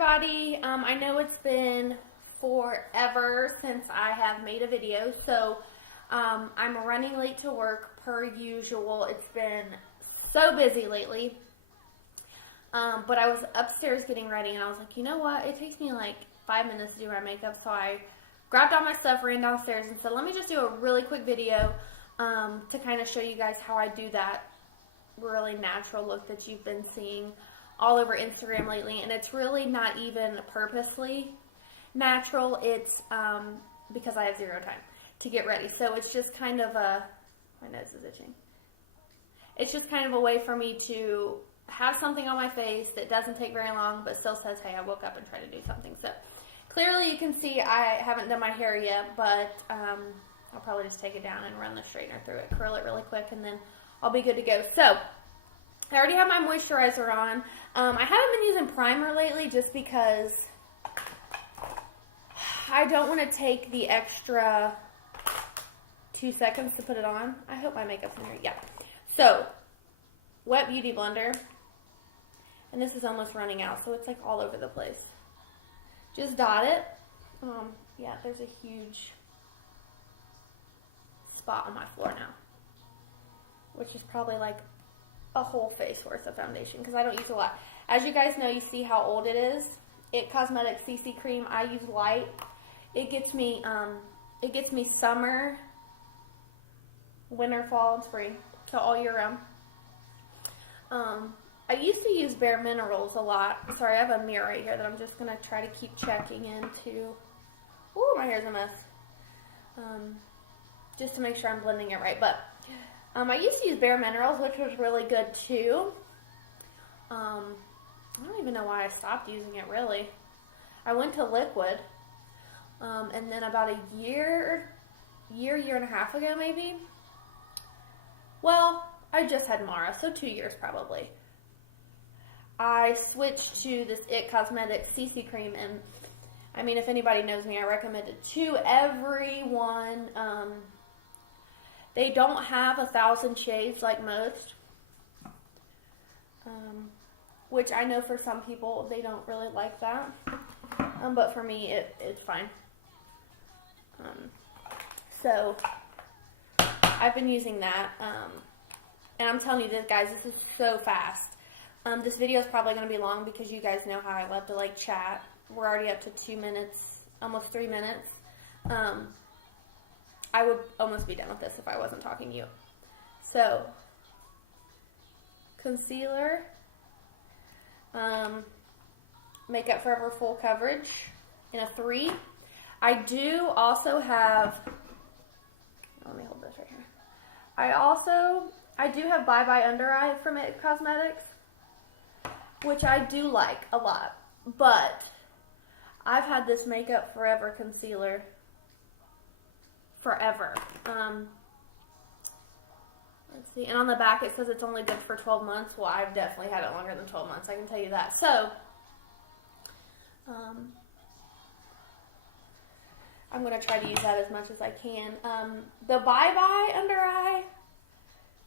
everybody. I know it's been forever since I have made a video, so I'm running late to work per usual. It's been so busy lately, but I was upstairs getting ready, and I was like, you know what, it takes me like 5 minutes to do my makeup, so I grabbed all my stuff, ran downstairs, and said, let me just do a really quick video to kind of show you guys how I do that really natural look that you've been seeing all over Instagram lately. And it's really not even purposely natural. It's because I have zero time to get ready. So it's just kind of a, my nose is itching. It's just kind of a way for me to have something on my face that doesn't take very long, but still says, hey, I woke up and tried to do something. So clearly you can see I haven't done my hair yet, but I'll probably just take it down and run the straightener through it, curl it really quick, and then I'll be good to go. So I already have my moisturizer on. I haven't been using primer lately just because I don't want to take the extra 2 seconds to put it on. I hope my makeup's in here. Yeah. So, wet beauty blender. And this is almost running out, so it's like all over the place. Just dot it. Yeah, there's a huge spot on my floor now, which is probably like a whole face worth of foundation because I don't use a lot. As you guys know, you see how old it is. It Cosmetics CC cream. I use light. It gets me summer, winter, fall, and spring, so all year round. I used to use Bare Minerals a lot. Sorry, I have a mirror right here that I'm just gonna try to keep checking into. Ooh, my hair's a mess. Just to make sure I'm blending it right, but I used to use Bare Minerals, which was really good too. I don't even know why I stopped using it, really. I went to liquid, and then about a year and a half ago maybe. Well, I just had Mara, so 2 years probably. I switched to this It Cosmetics CC cream, and I mean, if anybody knows me, I recommend it to everyone. They don't have 1,000 shades like most, which I know for some people they don't really like that, but for me it's fine. So I've been using that, and I'm telling you this, guys, this is so fast. This video is probably going to be long because you guys know how I love to like chat. We're already up to 2 minutes, almost 3 minutes. I would almost be done with this if I wasn't talking to you. So, concealer, Makeup Forever Full Coverage in a 3. I do also have, let me hold this right here. I do have Bye Bye Under Eye from It Cosmetics, which I do like a lot, but I've had this Makeup Forever concealer forever. Let's see, and on the back it says it's only good for 12 months. Well, I've definitely had it longer than 12 months, I can tell you that. So, I'm going to try to use that as much as I can. The Bye Bye Under Eye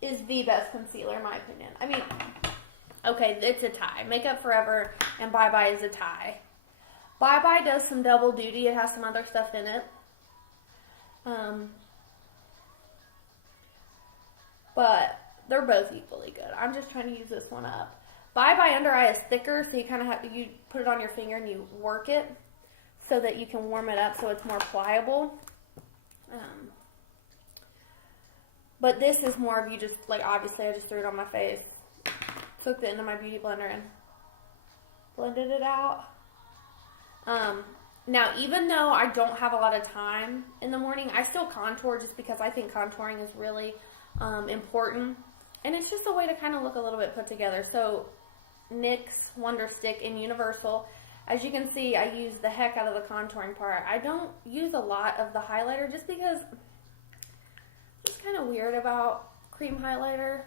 is the best concealer in my opinion. I mean, okay, it's a tie. Makeup Forever and Bye Bye is a tie. Bye Bye does some double duty. It has some other stuff in it. But they're both equally good. I'm just trying to use this one up. Bye Bye Under Eye is thicker, so you kind of have to, you put it on your finger and you work it so that you can warm it up so it's more pliable. But this is more of you just, like, obviously I just threw it on my face, took it into my beauty blender and blended it out. Now, even though I don't have a lot of time in the morning, I still contour just because I think contouring is really important. And it's just a way to kind of look a little bit put together. So, NYX Wonder Stick in Universal. As you can see, I use the heck out of the contouring part. I don't use a lot of the highlighter just because I'm just kind of weird about cream highlighter.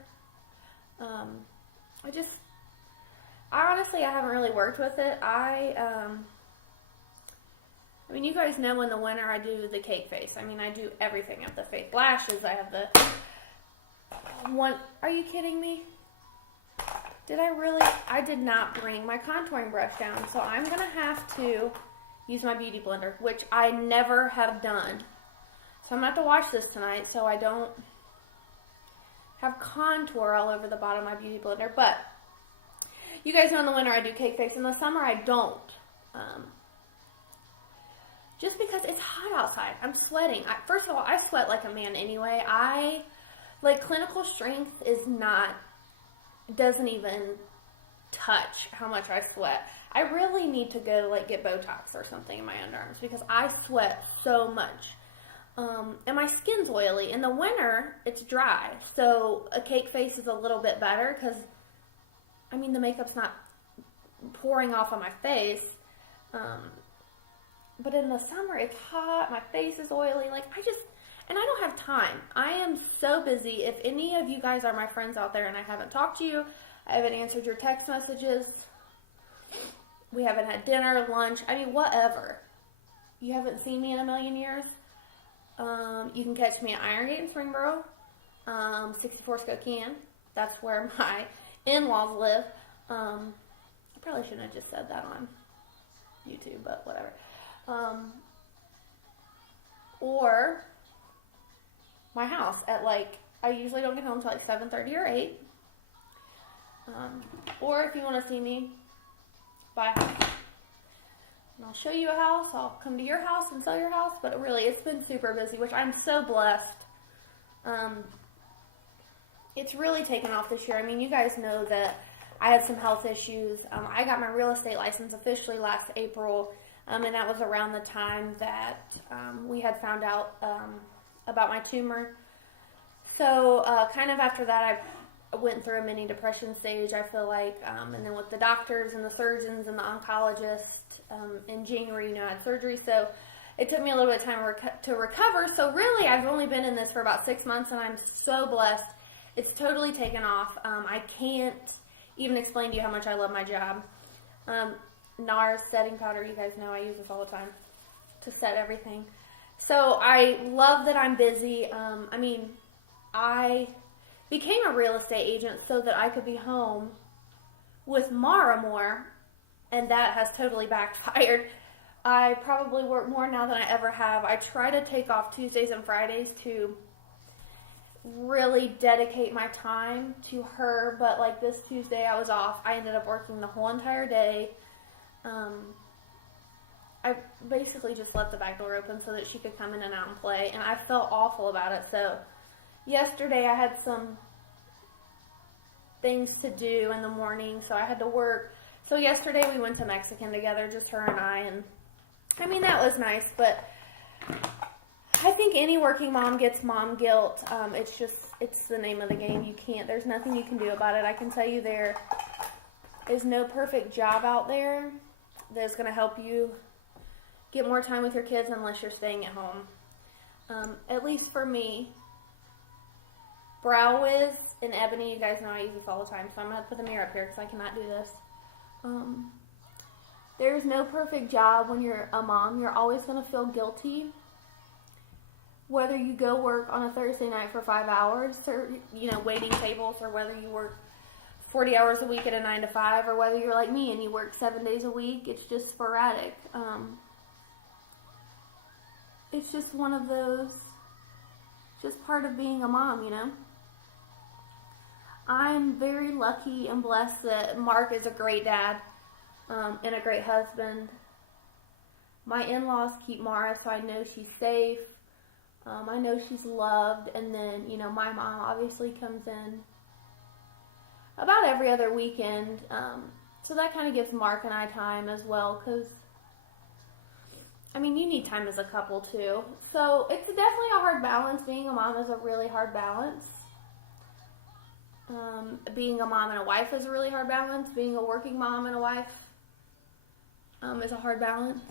I honestly haven't really worked with it. I mean, you guys know in the winter I do the cake face. I mean, I do everything. I have the fake lashes. I have the one. Are you kidding me? I did not bring my contouring brush down, so I'm going to have to use my beauty blender, which I never have done. So I'm going to have to wash this tonight so I don't have contour all over the bottom of my beauty blender. But you guys know in the winter I do cake face. In the summer I don't. Just because it's hot outside. I'm sweating. First of all, I sweat like a man anyway. Like, clinical strength is not, doesn't even touch how much I sweat. I really need to go, like, get Botox or something in my underarms because I sweat so much. And my skin's oily. In the winter, it's dry. So a cake face is a little bit better because, I mean, the makeup's not pouring off on my face. But in the summer, it's hot. My face is oily. Like, and I don't have time. I am so busy. If any of you guys are my friends out there and I haven't talked to you, I haven't answered your text messages, we haven't had dinner, lunch, I mean, whatever. You haven't seen me in a million years. You can catch me at Irongate in Springboro, 64 Spokane. That's where my in-laws live. I probably shouldn't have just said that on YouTube, but whatever. Or my house at, like, I usually don't get home till like 7:30 or 8. Or if you want to see me, buy a house. And I'll show you a house. I'll come to your house and sell your house. But really, it's been super busy, which I'm so blessed. It's really taken off this year. I mean, you guys know that I had some health issues. I got my real estate license officially last April. And that was around the time that we had found out about my tumor. So kind of after that, I went through a mini depression stage, I feel like. And then with the doctors and the surgeons and the oncologist, in January, you know, I had surgery. So it took me a little bit of time to recover. So really, I've only been in this for about 6 months, and I'm so blessed. It's totally taken off. I can't even explain to you how much I love my job. NARS setting powder, you guys know I use this all the time to set everything. So I love that I'm busy. I mean, I became a real estate agent so that I could be home with Mara more, and that has totally backfired. I probably work more now than I ever have. I try to take off Tuesdays and Fridays to really dedicate my time to her, but like this Tuesday I was off. I ended up working the whole entire day. I basically just left the back door open so that she could come in and out and play, and I felt awful about it. So yesterday I had some things to do in the morning, so I had to work. So yesterday we went to Mexican together, just her and I I mean, that was nice, but I think any working mom gets mom guilt. It's the name of the game. There's nothing you can do about it. I can tell you there is no perfect job out there that's going to help you get more time with your kids unless you're staying at home. At least for me, Brow Wiz and Ebony, you guys know I use this all the time, so I'm going to put the mirror up here because I cannot do this. There's no perfect job when you're a mom. You're always going to feel guilty. Whether you go work on a Thursday night for 5 hours or, you know, waiting tables, or whether you work 40 hours a week at a 9 to 5, or whether you're like me and you work 7 days a week, it's just sporadic. It's just one of those, just part of being a mom, you know. I'm very lucky and blessed that Mark is a great dad and a great husband. My in-laws keep Mara, so I know she's safe. I know she's loved. And then, you know, my mom obviously comes in about every other weekend. So that kind of gives Mark and I time as well, because, I mean, you need time as a couple too. So it's definitely a hard balance. Being a mom is a really hard balance. Being a mom and a wife is a really hard balance. Being a working mom and a wife is a hard balance.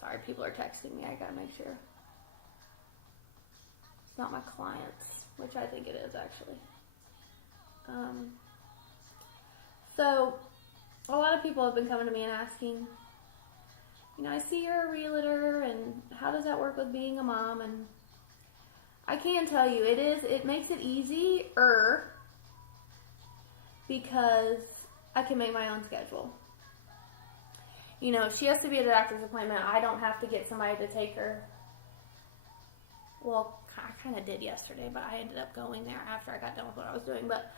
Sorry, people are texting me. I gotta make sure it's not my clients, which I think it is actually. So a lot of people have been coming to me and asking, you know, I see you're a realtor, and how does that work with being a mom? And I can tell you, it makes it easier because I can make my own schedule. You know, if she has to be at a doctor's appointment, I don't have to get somebody to take her. Well, I kind of did yesterday, but I ended up going there after I got done with what I was doing. But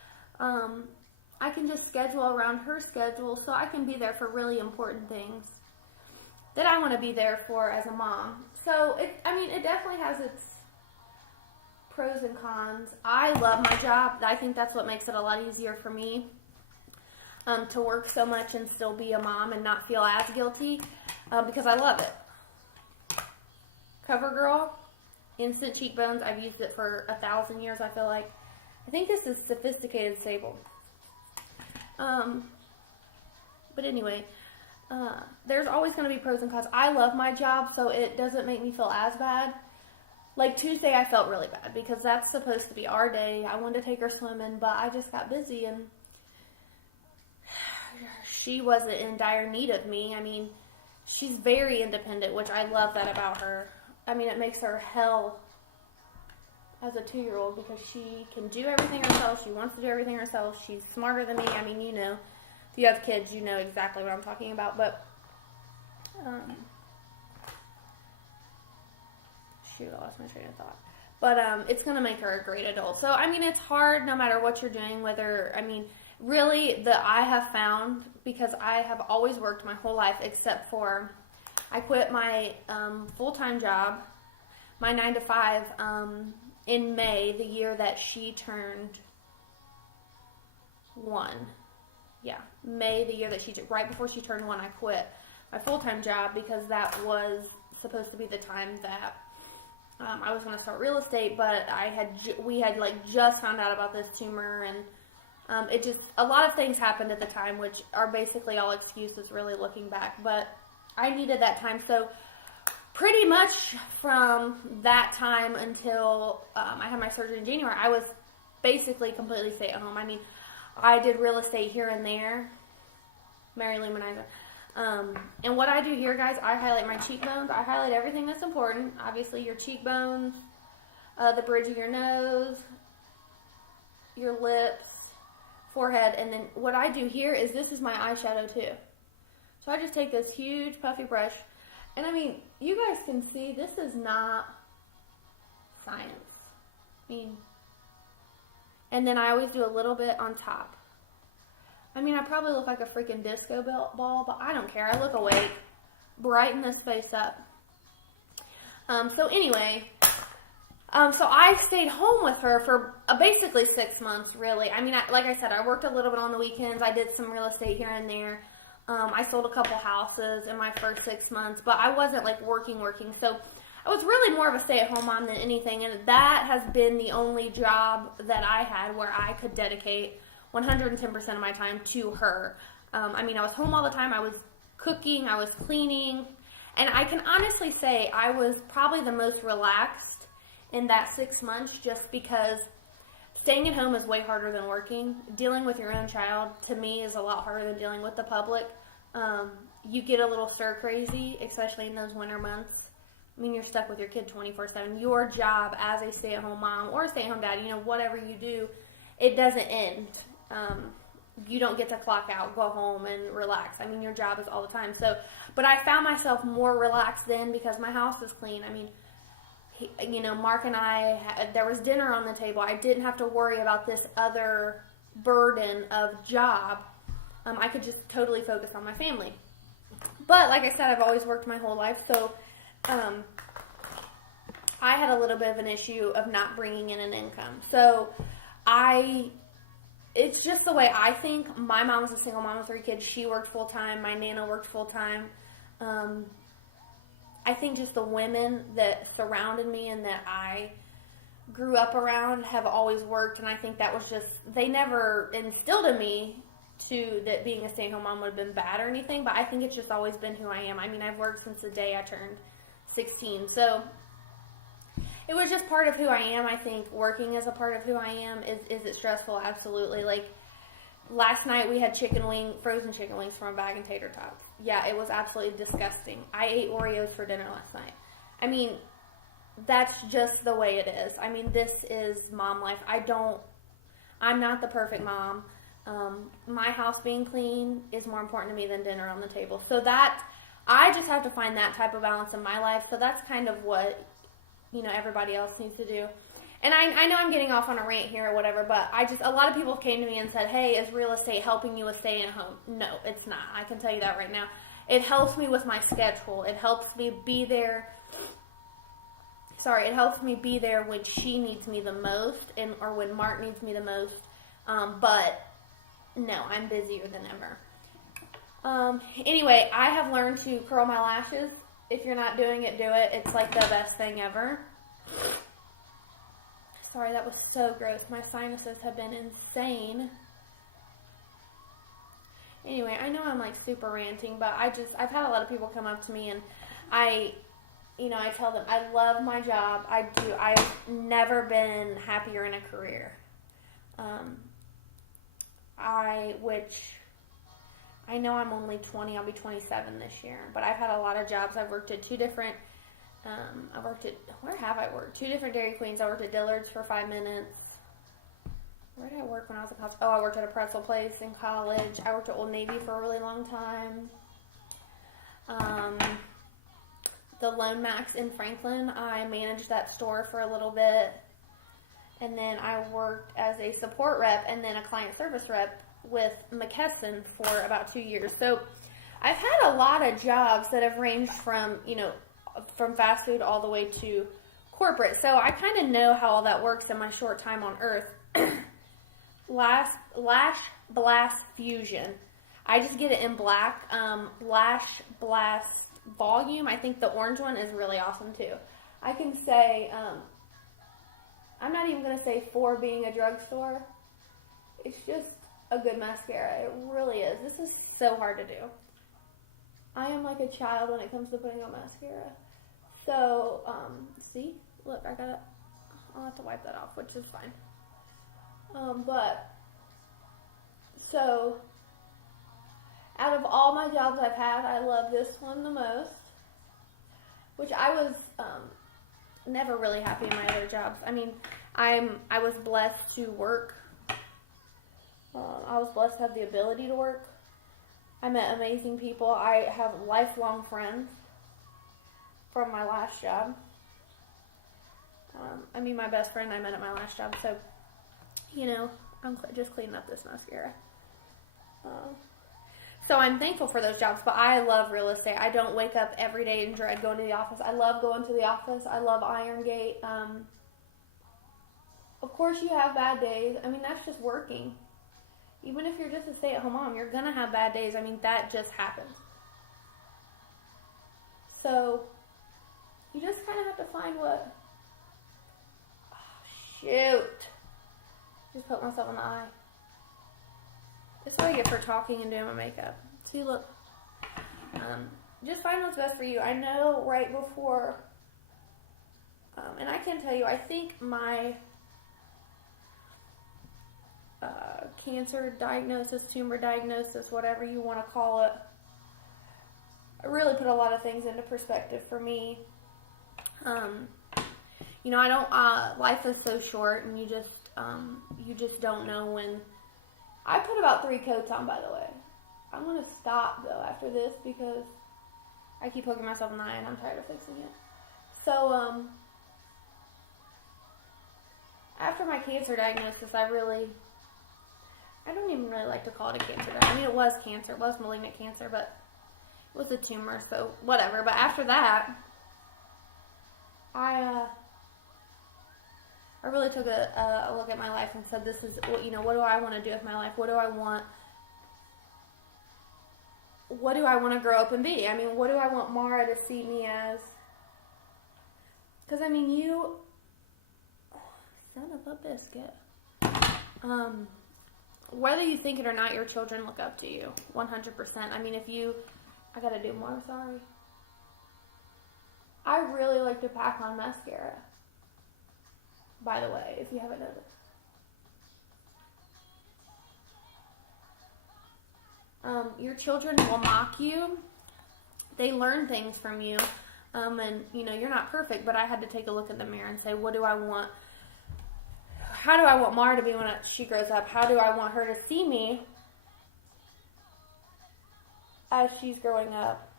I can just schedule around her schedule so I can be there for really important things that I want to be there for as a mom. So, it definitely has its pros and cons. I love my job. I think that's what makes it a lot easier for me to work so much and still be a mom and not feel as guilty because I love it. CoverGirl, Instant Cheekbones. I've used it for 1,000 years, I feel like. I think this is Sophisticated Sable. But anyway, there's always going to be pros and cons. I love my job, so it doesn't make me feel as bad. Like Tuesday, I felt really bad because that's supposed to be our day. I wanted to take her swimming, but I just got busy and she wasn't in dire need of me. I mean, she's very independent, which I love that about her. I mean, it makes her hell as a 2-year-old because she can do everything herself. She wants to do everything herself. She's smarter than me. I mean, you know, if you have kids, you know exactly what I'm talking about. But, shoot, I lost my train of thought. But it's going to make her a great adult. So, I mean, it's hard no matter what you're doing, whether, I mean, really, I have found, because I have always worked my whole life except for, I quit my full-time job, my 9 to 5, in May, the year that she turned 1. Yeah, May, the year that right before she turned 1, I quit my full-time job because that was supposed to be the time that I was going to start real estate, but we had like just found out about this tumor, and it just, a lot of things happened at the time, which are basically all excuses really looking back, but I needed that time. So pretty much from that time until I had my surgery in January, I was basically completely stay at home. I mean, I did real estate here and there, MaryLouminizer. And what I do here, guys, I highlight my cheekbones. I highlight everything that's important. Obviously, your cheekbones, the bridge of your nose, your lips, forehead, and then what I do here is this is my eyeshadow too. So I just take this huge puffy brush, and I mean, you guys can see this is not science. I mean, and then I always do a little bit on top. I mean, I probably look like a freaking disco ball, but I don't care. I look awake. Brighten this face up. So anyway, so I stayed home with her for basically 6 months, really. I mean, like I said, I worked a little bit on the weekends. I did some real estate here and there. I sold a couple houses in my first 6 months, but I wasn't like working. So I was really more of a stay-at-home mom than anything, and that has been the only job that I had where I could dedicate 110% of my time to her. I mean, I was home all the time. I was cooking. I was cleaning. And I can honestly say I was probably the most relaxed in that 6 months just because staying at home is way harder than working. Dealing with your own child, to me, is a lot harder than dealing with the public. You get a little stir-crazy, especially in those winter months. I mean, you're stuck with your kid 24/7. Your job as a stay-at-home mom or a stay-at-home dad, you know, whatever you do, it doesn't end. You don't get to clock out, go home, and relax. I mean, your job is all the time. So, but I found myself more relaxed then because my house is clean. I mean, you know, Mark and I, there was dinner on the table. I didn't have to worry about this other burden of job. I could just totally focus on my family. But like I said, I've always worked my whole life, so I had a little bit of an issue of not bringing in an income. So it's just the way I think. My mom was a single mom with 3 kids. She worked full-time. My Nana worked full-time. I think just the women that surrounded me and that I grew up around have always worked, and I think that was just, they never instilled in me that being a stay-at-home mom would have been bad or anything, but I think it's just always been who I am. I mean, I've worked since the day I turned 16, so it was just part of who I am. I think working is a part of who I am. Is it stressful? Absolutely. Like, last night we had frozen chicken wings from a bag and tater tots. Yeah, it was absolutely disgusting. I ate Oreos for dinner last night. I mean, that's just the way it is. I mean, this is mom life. I'm not the perfect mom. My house being clean is more important to me than dinner on the table. So that, I just have to find that type of balance in my life. So that's kind of what, you know, everybody else needs to do. And I know I'm getting off on a rant here or whatever, but a lot of people came to me and said, hey, is real estate helping you with staying at home? No, it's not. I can tell you that right now. It helps me with my schedule. It helps me be there. Sorry, it helps me be there when she needs me the most, or when Mark needs me the most. But no, I'm busier than ever. Anyway, I have learned to curl my lashes. If you're not doing it, do it. It's like the best thing ever. Sorry, that was so gross. My sinuses have been insane. Anyway, I know I'm like super ranting, but I've had a lot of people come up to me, and I tell them I love my job. I do. I've never been happier in a career. I know I'm only 20. I'll be 27 this year, but I've had a lot of jobs. I've worked at two different. Where have I worked? Two different Dairy Queens. I worked at Dillard's for 5 minutes. Where did I work when I was in college? Oh, I worked at a pretzel place in college. I worked at Old Navy for a really long time. The Lone Max in Franklin, I managed that store for a little bit. And then I worked as a support rep and then a client service rep with McKesson for about 2 years. So I've had a lot of jobs that have ranged from, from fast food all the way to corporate. So I kind of know how all that works in my short time on earth. Lash Blast Fusion. I just get it in black. Lash Blast Volume. I think the orange one is really awesome too. I can say, I'm not even going to say for being a drugstore. It's just a good mascara. It really is. This is so hard to do. I am like a child when it comes to putting on mascara. So, see? Look, I'll have to wipe that off, which is fine. So, out of all my jobs I've had, I love this one the most, which I was never really happy in my other jobs. I mean, I was blessed to work. I was blessed to have the ability to work. I met amazing people. I have lifelong friends from my last job. My best friend I met at my last job, so, I'm just cleaning up this mascara. So I'm thankful for those jobs, but I love real estate. I don't wake up every day and dread going to the office. I love going to the office. I love Iron Gate. Of course you have bad days. That's just working. Even if you're just a stay-at-home mom, you're going to have bad days. that just happens. So you just kind of have to find what... Oh, shoot. Just put myself in the eye. That's what I get for talking and doing my makeup. See, look. Just find what's best for you. I know right before, and I can tell you, I think my cancer diagnosis, tumor diagnosis, whatever you want to call it, really put a lot of things into perspective for me. Life is so short, and you just don't know when. I put about 3 coats on, by the way. I'm going to stop, though, after this because I keep poking myself in the eye and I'm tired of fixing it. So, after my cancer diagnosis, I don't even really like to call it a cancer diagnosis. It was cancer. It was malignant cancer, but it was a tumor, so whatever. But after that, I really took a look at my life and said, this is, what do I want to do with my life? What do I want to grow up and be? What do I want Mara to see me as? Because, you, son of a biscuit. Whether you think it or not, your children look up to you, 100%. I gotta do more, sorry. I really like to pack on mascara. By the way, if you haven't noticed. Your children will mock you. They learn things from you. And, you're not perfect, but I had to take a look in the mirror and say, what do I want? how do I want Mara to be when she grows up? How do I want her to see me as she's growing up?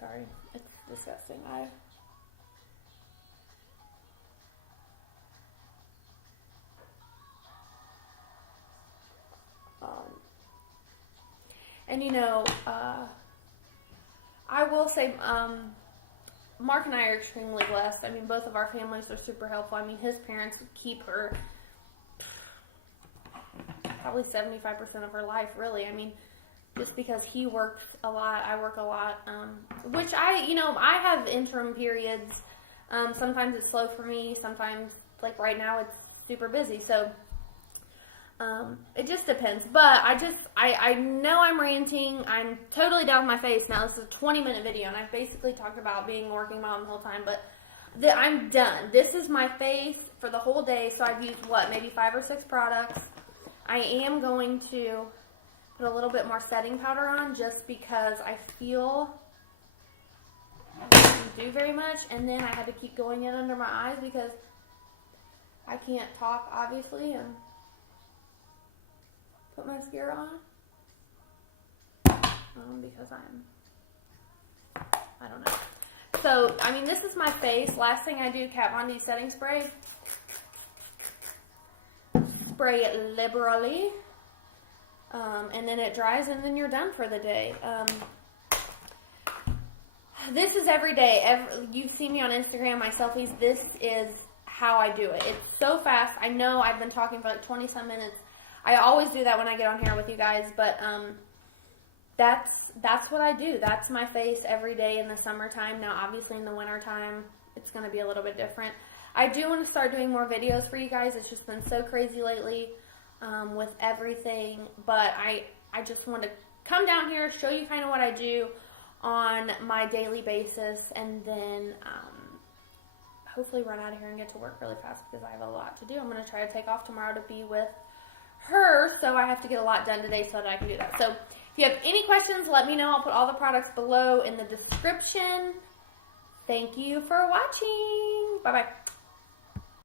Sorry, it's disgusting. And you know, I will say, Mark and I are extremely blessed. I mean, both of our families are super helpful. I mean, his parents keep her probably 75% of her life, really. I mean, just because he works a lot, I work a lot, which I have interim periods. Sometimes it's slow for me. Sometimes, like right now, it's super busy. So, it just depends. But I know I'm ranting. I'm totally down with my face now. This is a 20-minute video, and I basically talked about being a working mom the whole time. But I'm done. This is my face for the whole day. So I've used, maybe 5 or 6 products. I am going to put a little bit more setting powder on just because I feel I didn't do very much. And then I had to keep going in under my eyes because I can't talk, obviously, and put mascara on because I don't know. So, I mean, this is my face. Last thing I do, Kat Von D setting spray. Spray it liberally. And then it dries, and then you're done for the day. This is every day. You've seen me on Instagram, my selfies. This is how I do it. It's so fast. I know I've been talking for like 20-some minutes. I always do that when I get on here with you guys, but that's what I do. That's my face every day in the summertime. Now, obviously, in the wintertime, it's going to be a little bit different. I do want to start doing more videos for you guys. It's just been so crazy lately with everything, but I just want to come down here, show you kind of what I do on my daily basis, and then hopefully run out of here and get to work really fast because I have a lot to do. I'm going to try to take off tomorrow to be with her, so I have to get a lot done today so that I can do that. So if you have any questions, let me know. I'll put all the products below in the description. Thank you for watching. Bye-bye.